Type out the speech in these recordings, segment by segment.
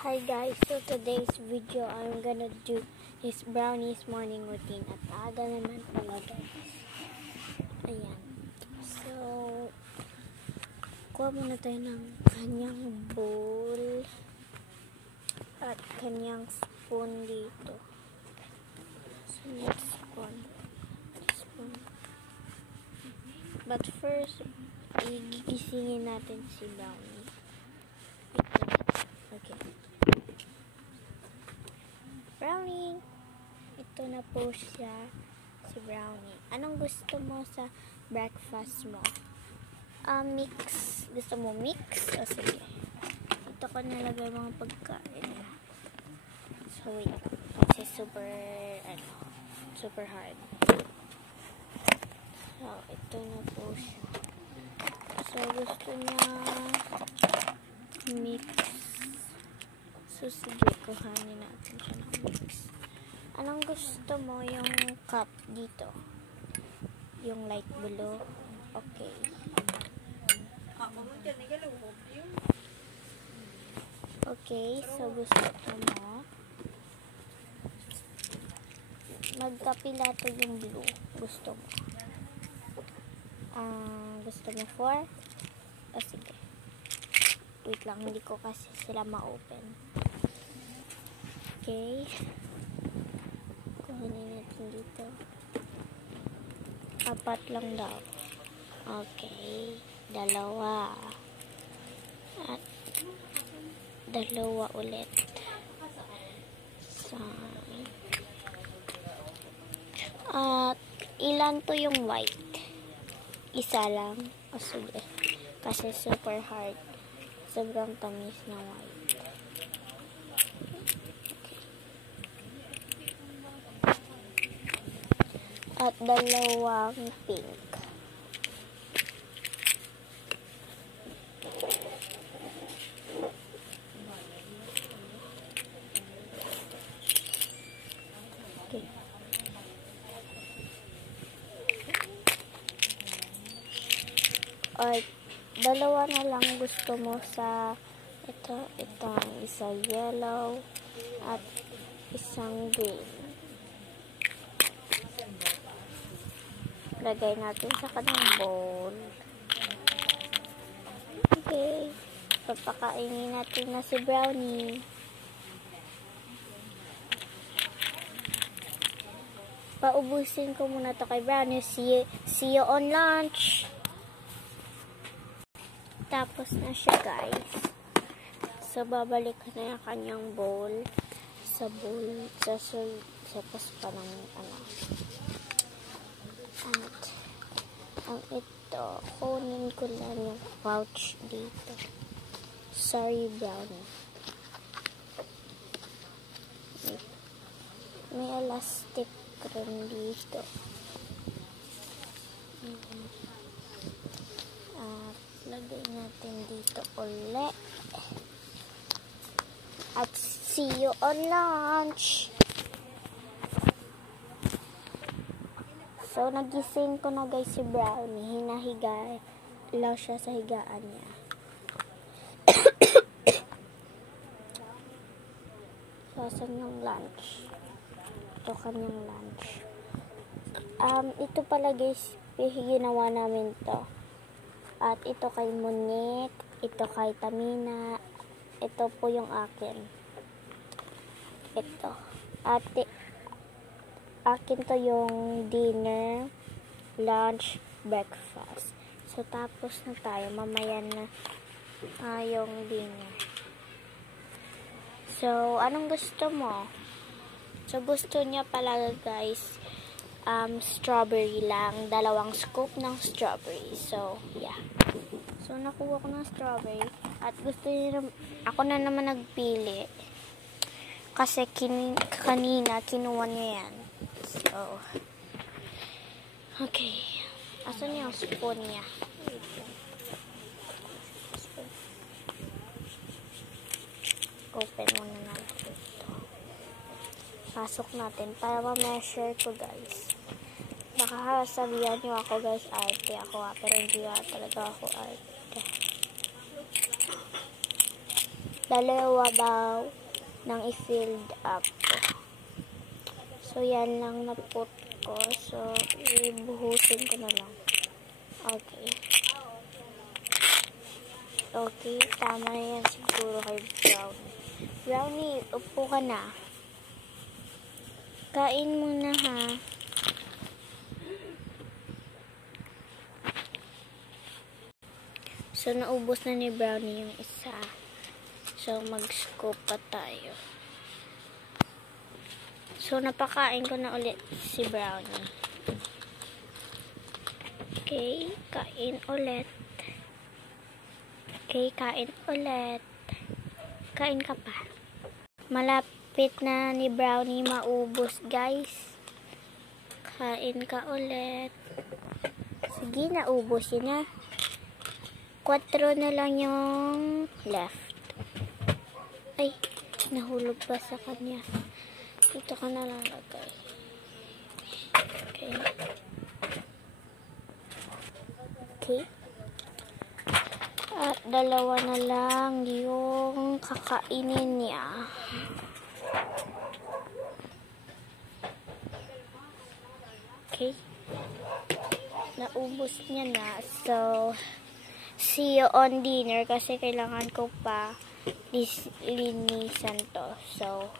Hi guys, so today's video I'm gonna do his brownies morning routine at aga naman pala guys. Ayan. So, kuha muna tayo ng kanyang bowl at kanyang spoon dito. So, next spoon. But first, igigisingin natin si Brownie. Okay. Brownie, ito na po siya, si Brownie. Anong gusto mo sa breakfast mo? Mix. Gusto mo mix? O sige. Ito ko nalagay mga pagkain. So wait. Kasi super hard. So, ito na po siya. So, gusto niya mix. So, sige, kuhanin natin siya ng mix. Anong gusto mo yung cup dito? Yung light blue? Okay. Okay, so gusto mo magkapilato yung blue. Gusto mo? Gusto mo 4? O sige. Wait lang, hindi ko kasi sila ma-open. Okay. Kuhanin natin dito. 4 lang daw. Okay. 2. At 2 ulit. So, at ilan to yung white? Isa lang. O sige. Kasi super hard. Sobrang tamis na white. At 2 pink. Okay. At 2 na lang gusto mo sa itong isa yellow at isang green. Lagay natin sa kanyang bowl. Okay. Papakainin natin na si Brownie. Paubusin ko muna to kay Brownie. See you on lunch. Tapos na siya guys. So, babalik na yung kanyang bowl. Sa paspa ng ang ito, kunin ko lang yung pouch dito. Sorry, Brownie. May elastic rin dito. Lagay natin dito ulit. At see you on lunch. So, nagising ko na guys si Brownie. Hinahiga lang siya sa higaan niya. So, saan yung lunch? Ito kanyang lunch. Ito pala guys, ginawa namin to. At ito kay Monique, ito kay Tamina, ito po yung akin. Ito. At akin to yung dinner, lunch, breakfast. So, tapos na tayo. Mamaya na yung dinner. So, anong gusto mo? So, gusto niya pala guys, strawberry lang. 2 scoop ng strawberry. So, yeah. So, nakuha ko ng strawberry. At gusto niya, ako na naman nagpili. Kasi kanina, kinuha niya yan. So, okay. Asan yung spoon niya? Open muna natin ito. Pasok natin para ma-measure ko guys. Baka sabihan nyo ako guys, arte ako pero hindi talaga ako arte. Dalawa daw nang i-filled up ko. So, yan lang na put ko. So, ibuhusin ko na lang. Okay. Okay, tama na yan siguro kay Brownie. Brownie, upo ka na. Kain muna ha. So, naubos na ni Brownie yung isa. So, mag-scoop pa tayo. So, napakain ko na ulit si Brownie. Okay, kain ulit. Okay, kain ulit. Kain ka pa. Malapit na ni Brownie maubos, guys. Kain ka ulit. Sige, naubos yun na. 4 na lang yung left. Ay, nahulog pa sa kanya. Dito ka na lang lagay. Okay. Okay. At 2 na lang yung kakainin niya. Okay. Naubos niya na. So, see you on dinner kasi kailangan ko pa linisan to. So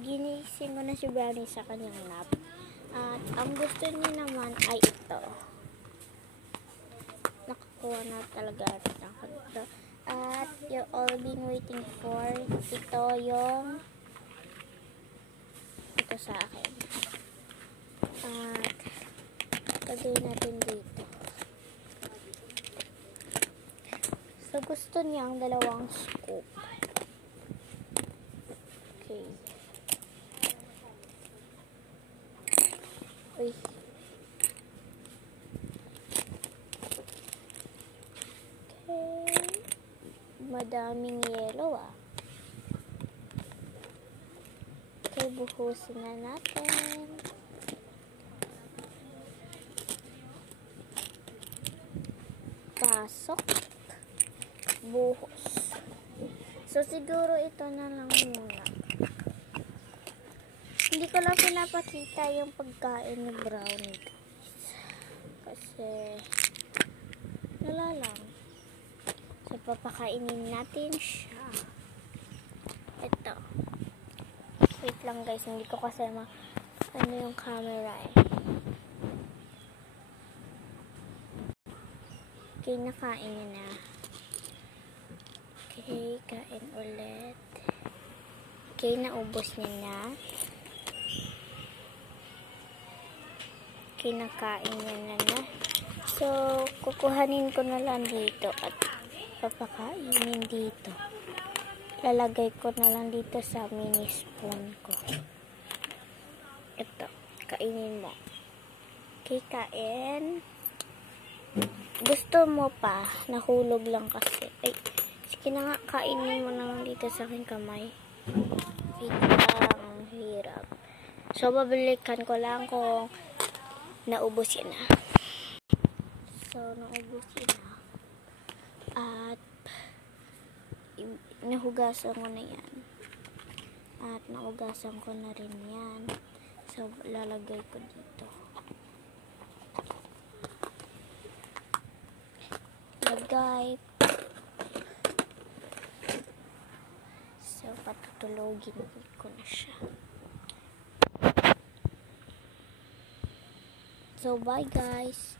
ginising ko na si Brownie sa kanyang nap. At ang gusto niya naman ay ito. Nakakuha na talaga ng ito. At you're all been waiting for ito yung ito sa akin. At lagay natin dito. So gusto niya ang 2 scoop. Okay. Uy. Okay. Madaming yellow ah. Okay, buhusin na natin. Pasok. Buhos. So, siguro ito na lang muna. Hindi ko lang pinapakita yung pagkain ni Brownie, guys. Kasi, wala lang. So, papakainin natin siya. Ito. Wait lang, guys. Hindi ko kasi ano yung camera eh. Okay, nakain niya na. Okay, kain ulit. Okay, naubos niya na. Kinakain niya na. So, kukuhanin ko na lang dito at papakainin dito. Lalagay ko na lang dito sa mini spoon ko. Ito, kainin mo. Okay, kain. Gusto mo pa? Nahulog lang kasi. Ay, sige na nga, kainin mo na lang dito sa aking kamay. Ang hirap. So, babalikan ko lang kung naubos yun na. So, naubos yun na. At, nahugasan ko na yan. At, nahugasan ko na rin yan. So, lalagay ko dito. Lagay. So, patutulogin ko na siya. So, bye guys.